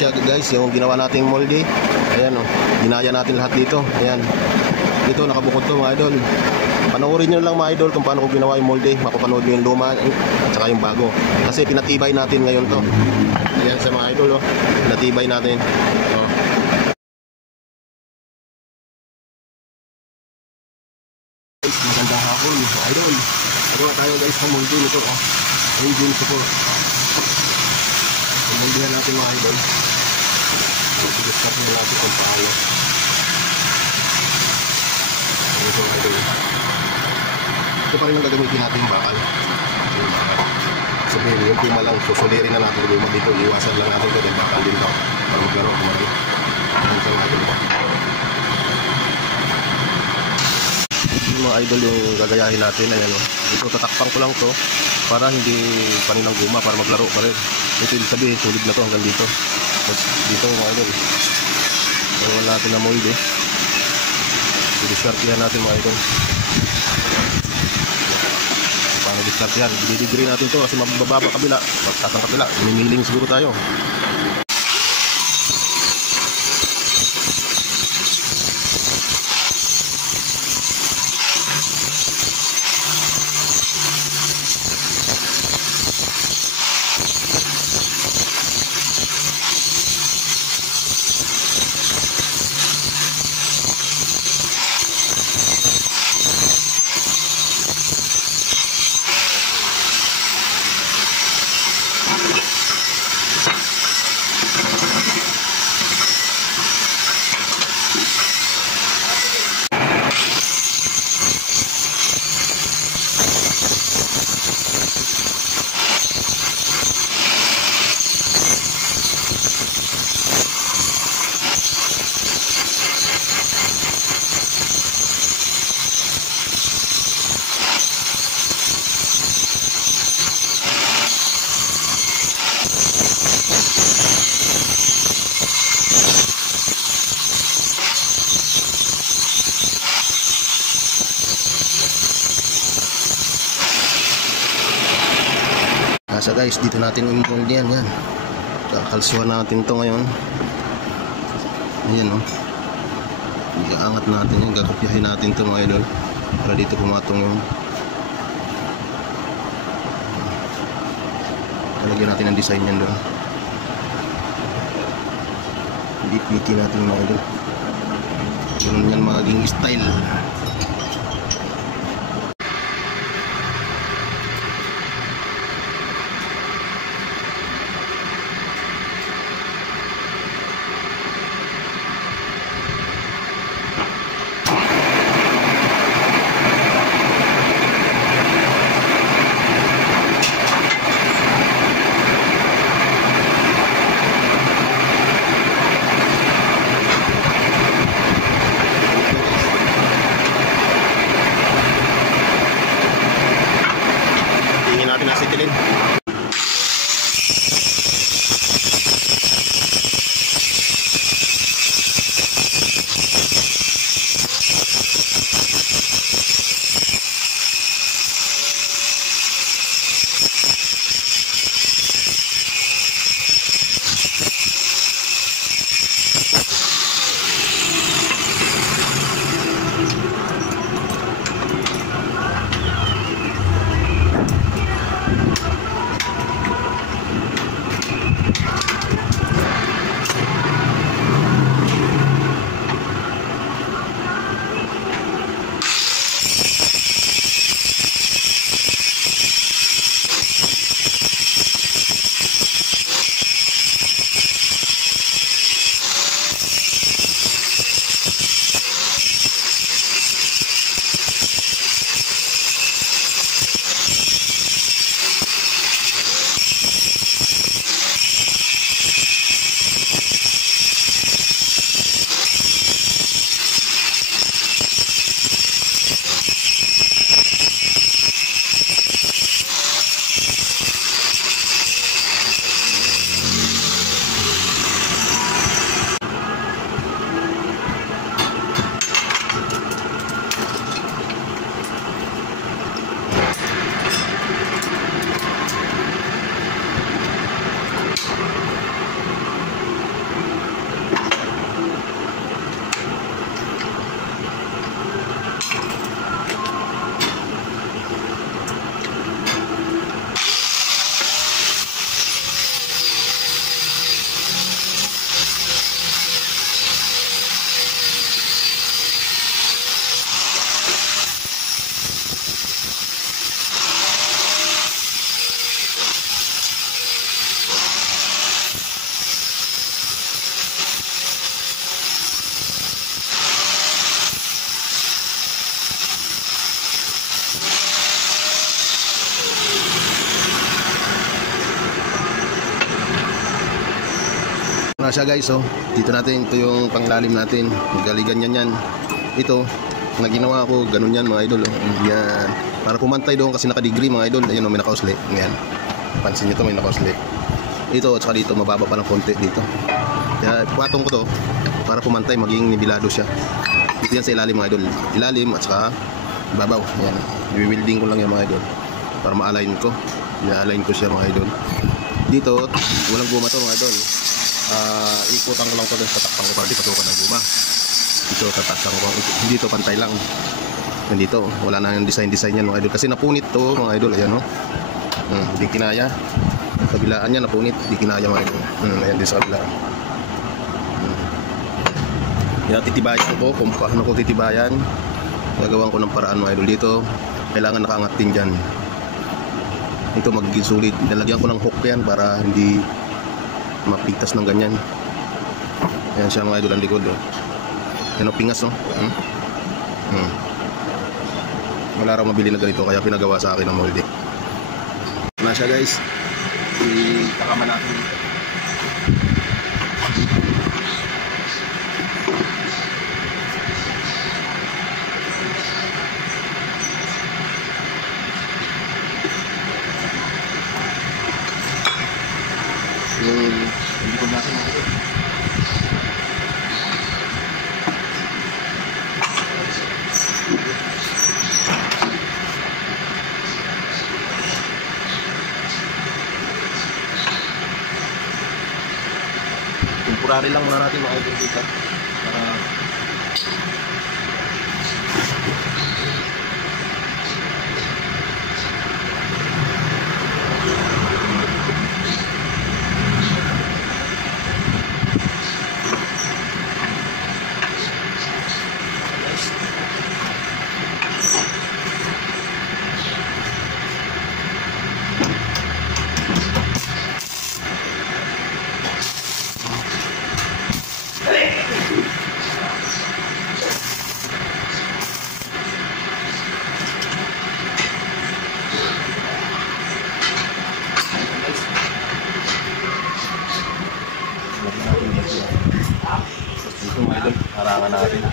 siya guys, yung ginawa nating molde. Ayan o, ginaya natin lahat dito. Ayan, dito nakabukod to mga idol. Panoorin nyo lang mga idol kung paano ko ginawa yung molde. Mapapanood nyo yung luma at saka yung bago, kasi pinatibay natin ngayon to. Ayan sa mga idol o, pinatibay natin o. Guys, magandang hapon mga idol. Magawa tayo guys ng molde nito o, engine support. Moldehan natin mga idol. Mag-discuss na natin kung paano. Ito mga idol, ito pa rin ang gagamitin natin yung bakal. Sabihin, yung pima lang, susulirin na natin yung dito. Iwasan lang natin ito dahil bakal din daw para maglaro kumari. Iwasan natin ito. Yung mga idol yung gagayahin natin. Ayan o, ito tatakpan ko lang to para hindi panilang guma, para maglaro pa rin. Ito yung sabihin, sulit na to hanggang dito. Tapos dito mga idol, gawin natin na molde. Diskartihan natin mga idol. Paano diskartihan? Didegree natin to kasi mababa kabila, magtaas ang kabila, mimiling siguro tayo. So guys, dito natin i-mold yan. Kakalsuhan natin to ngayon. Ayan o, iaangat natin yan, gakopyahin natin to mga idol para dito pumatong yung lalagyan natin ang design yan doon. Dipiti natin mga idol, ganun yan magiging style. Na siya guys, oh. Dito natin, ito yung panglalim natin. Magaligan yan. Ito, na ginawa ko, ganun yan mga idol. Oh. Yan. Para pumantay doon kasi nakadegree mga idol. Ayun, oh, may nakausli. Yan. Pansin nyo to, may nakausli. Ito, at saka dito, mababa pa ng konti dito. Kaya, patong ko to, para pumantay, maging nibilado siya. Dito yan sa ilalim mga idol. Ilalim at saka babaw. Yan. I-welding ko lang yan mga idol. Para ma-align ko. I-align ko siya mga idol. Dito, walang guma to mga idol. Ikutan ko lang to, tatakpan ko para di patukan ng guma. Dito tatakpan ko, dito pantay lang. Nandito wala na yung design yan mga idol kasi napunit to mga idol. Ayan o, di kinaya. Kabilaan niya napunit, di kinaya mga idol. Ayan din sa kabilaan. Yan, titibayan ko kung paano ko titibayan. Gagawan ko ng paraan mga idol. Dito kailangan nakaangat din dyan. Ito magiging sulit. Nalagyan ko ng hook yan para hindi mapigtas ng ganyan. Yan siya mga idol ang likod. Oh. Yan o, pingas no. Wala raw mabili na ganito kaya pinagawa sa akin ng molde. Na siya guys. Itakaman natin. Yung likod natin mga idol. Temporary lang muna natin mga idol dito. Ito mga idol, harangan natin.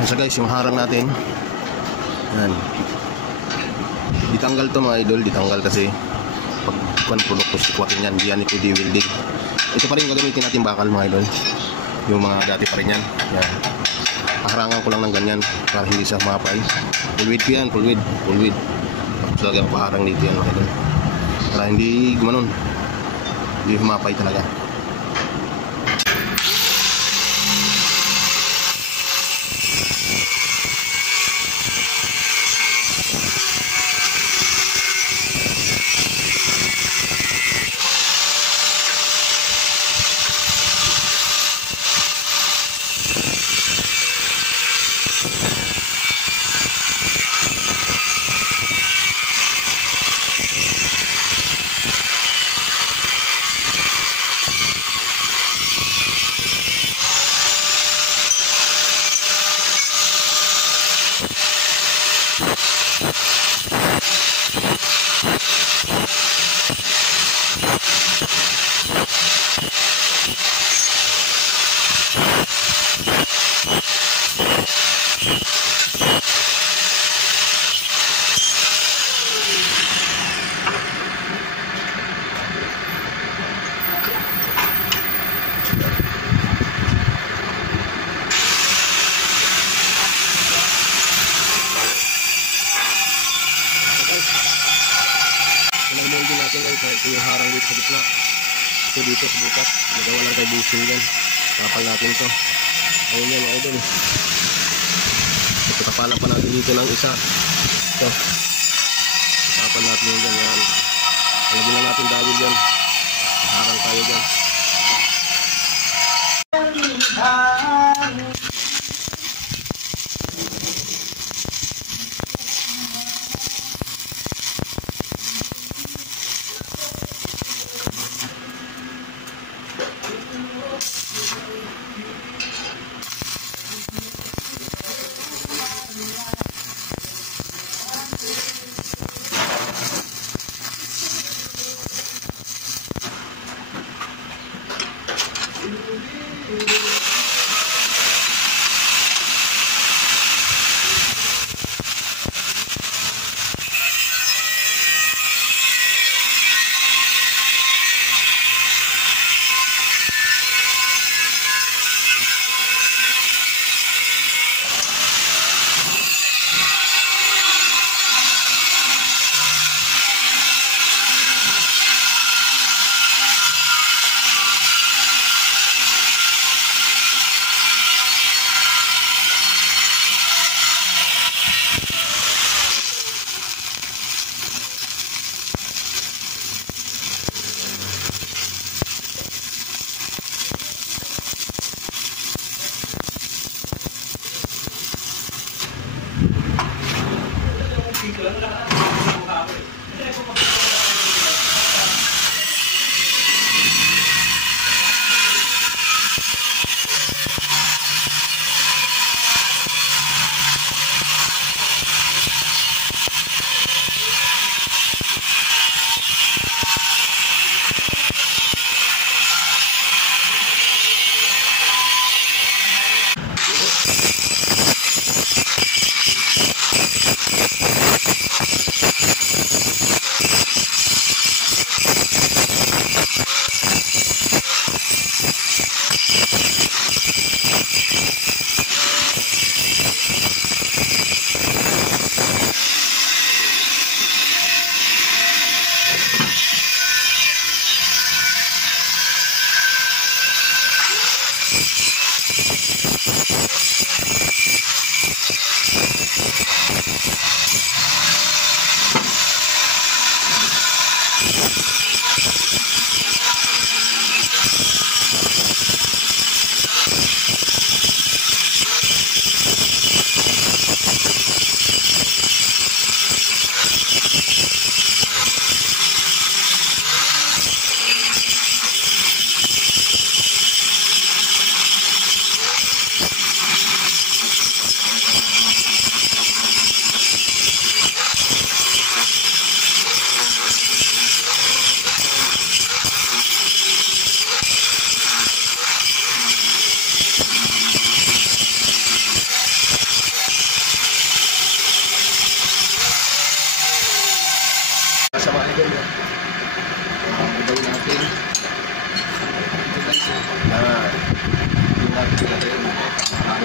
Yan siya guys, yung harang natin. Yan. Ditanggal to mga idol, ditanggal kasi pag produkto sikwatin yan, diyan ito di-welding. Ito pa rin gagamitin natin bakal mga idol. Yung mga dati pa rin yan. Yan. Harangan ko lang ng ganyan para hindi siya mapay. Full width yan, full width. So lagyan ko paharang dito yan mga idol. Para hindi gumanon. Hindi humapay talaga. Ito yung harang dito sa gitna. Ito dito sa butas. Nagawa lang tayo bushing dyan. Kapal natin ito. Ayun yan mga idol. Ito kapalan pa natin dito ng isa. Ito. Kapal natin yun dyan. Yan. Lagyan Panoodin lang natin dahil yan. Harang tayo dyan.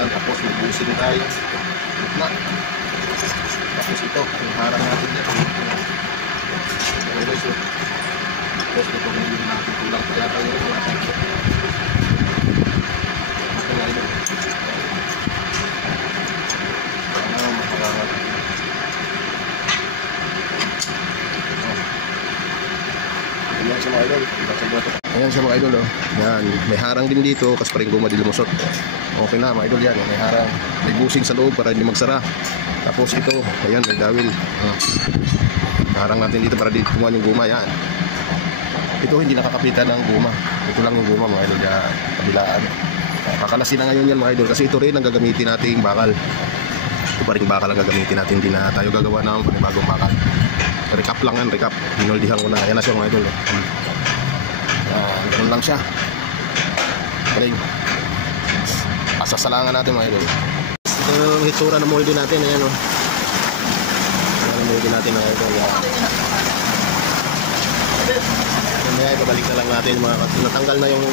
Tapos magbusin tayo. Na. Tapos ito, yung harang natin dyan. Tapos ito kung hindi natin tulang kaya tayo wala tayo. Ayan siya mga idol. Ayan siya mga idol, oh. Yan, may harang din dito kasi paring guma di lumusot. Okay na mga idol yan, may harang. May busing sa loob para hindi magsara. Tapos ito, ayan, may dawil. Harang natin dito para di tumuan yung guma, yan. Ito hindi nakakapitan ng guma. Ito lang yung guma mga idol, yan, kabilaan. Kakalasin na ngayon yan mga idol kasi ito rin ang gagamitin nating bakal. Ito pa rin bakal ang gagamitin natin, hindi na tayo gagawa ng panibagong bakal. Recap lang yan, recap. Hinoldihan ko na. Ayan na siya mga idol. Ganun lang siya. Galing. Asasalangan natin mga idol. Ito yung hitsura ng molde natin. Ayan o. Ayan ang molde natin mga idol. Mamaya ibabalik na lang natin mga kasi natanggal na yung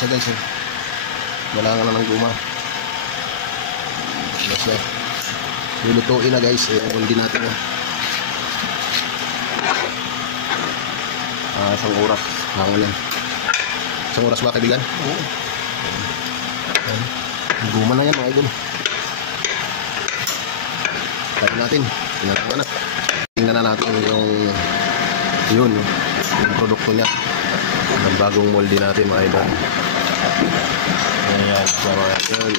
so guys, wala nga na ng guma. Yes, yeah. Lulutuin na guys. Molde natin na. Isang oras nangulan. Isang oras ba kaibigan? Oo. Guma na yan mga idol. Kaya natin. Tingnan na natin yung Yun, no? Yung produkto niya. Ang bagong molde natin mga idol. Ayan, mga idol.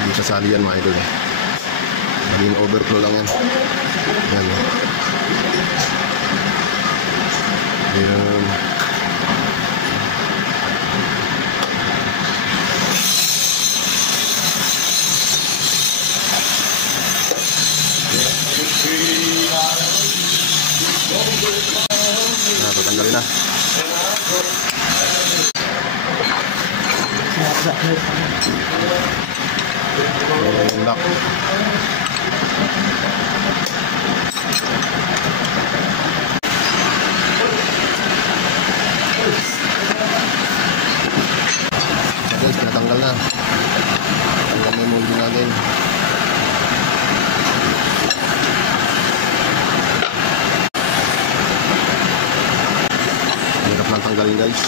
Hindi sasali yan mga idol. Maging overflow lang yan. Yan. Yan. Tatanggalin na. Lock. So guys, tinatanggal na. Tanggal na yung molde natin. Hirap lang tanggalin guys.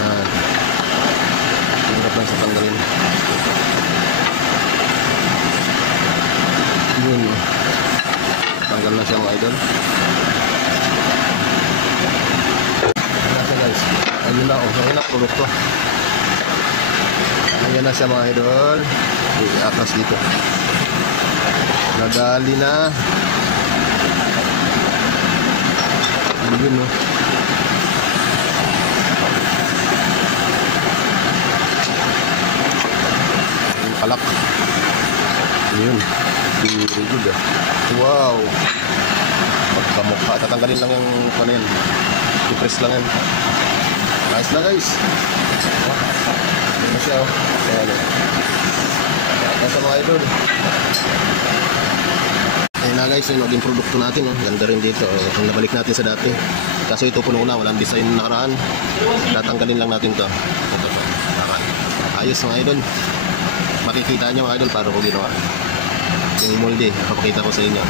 Yan. Hirap lang sa tanggalin. Yun. Tanggal na siya mga idol. Ayan na siya guys. Ayun na. Ayun na produkto. Ayan na siya mga idol. Atas dito. Nagali na. Yun no. Yung kalak. Yun. Very good ah. Wow. Pagkamukha. Tatanggalin lang yung ano yan. I-press lang yan. Nice na guys. Ano siya oh. Ayan oh. Nasa mga idol. Ayun na guys, yung naging produkto natin oh. Ganda rin dito oh. Kung nabalik natin sa dati. Kaso ito puno na. Walang design na nakaraan. Tatanggalin lang natin to. Ito to. Ayos mga idol. Makikita nyo mga idol para ko ginawa. Yung molde, papakita ko sa inyo.